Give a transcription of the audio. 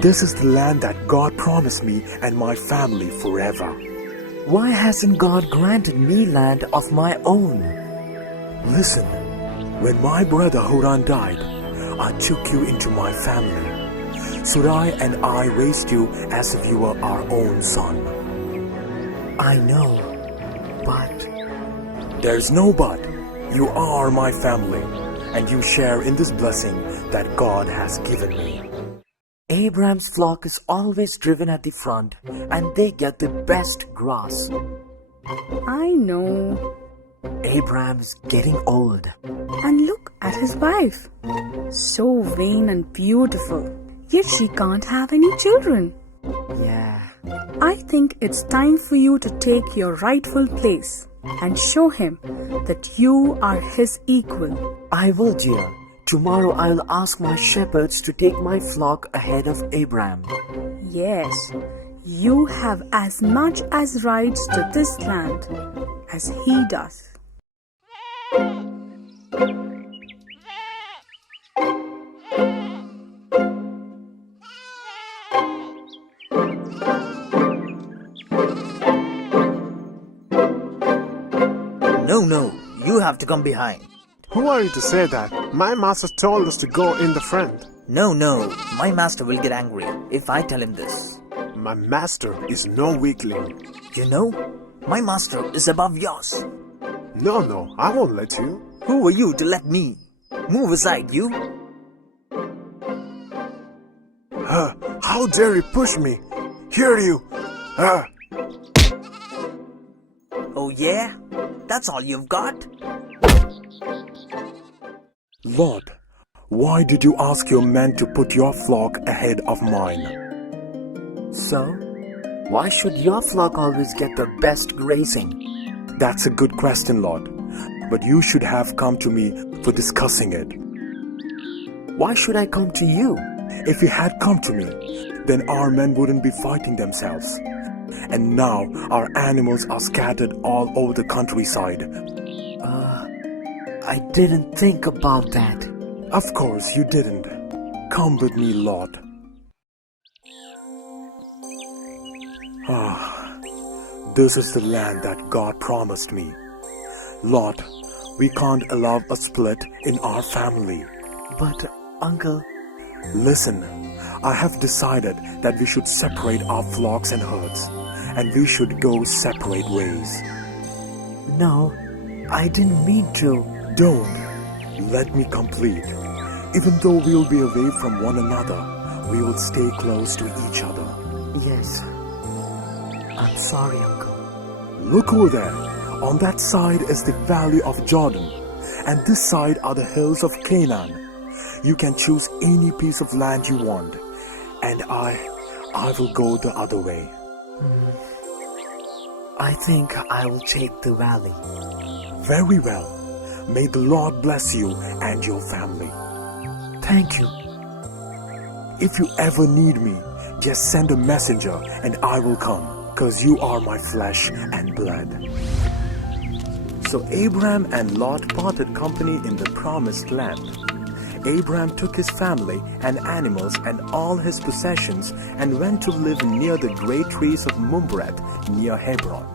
This is the land that God promised me and my family forever. Why hasn't God granted me land of my own? Listen, when my brother Huran died, I took you into my family. Surai and I raised you as if you were our own son. I know, but... There's no but. You are my family, and you share in this blessing that God has given me. Abram's flock is always driven at the front, and they get the best grass. I know. Abram is getting old. And look at his wife. So vain and beautiful. Yet she can't have any children. Yeah. I think it's time for you to take your rightful place and show him that you are his equal. I will, dear. Tomorrow I'll ask my shepherds to take my flock ahead of Abram. Yes, you have as much as rights to this land as he does. No, you have to come behind. Who are you to say that? My master told us to go in the front. No, my master will get angry if I tell him this. My master is no weakling. You know, my master is above yours. No, I won't let you. Who are you to let me? Move aside, you. How dare you push me? Hear you. Oh yeah? That's all you've got? Lord, why did you ask your men to put your flock ahead of mine? So, why should your flock always get the best grazing? That's a good question, Lord. But you should have come to me for discussing it. Why should I come to you? If you had come to me, then our men wouldn't be fighting themselves. And now our animals are scattered all over the countryside. I didn't think about that. Of course you didn't. Come with me, Lord. This is the land that God promised me. Lord, we can't allow a split in our family. But, Uncle... Listen, I have decided that we should separate our flocks and herds, and we should go separate ways. No, I didn't mean to. Don't. Let me complete. Even though we'll be away from one another, we will stay close to each other. Yes. I'm sorry, Uncle. Look over there. On that side is the valley of Jordan, and this side are the hills of Canaan. You can choose any piece of land you want, and I will go the other way. I think I will take the valley. Very well. May the Lord bless you and your family. Thank you. If you ever need me, just send a messenger and I will come, because you are my flesh and blood. So Abram and Lot parted company in the promised land. Abram took his family and animals and all his possessions and went to live near the great trees of Mamre near Hebron.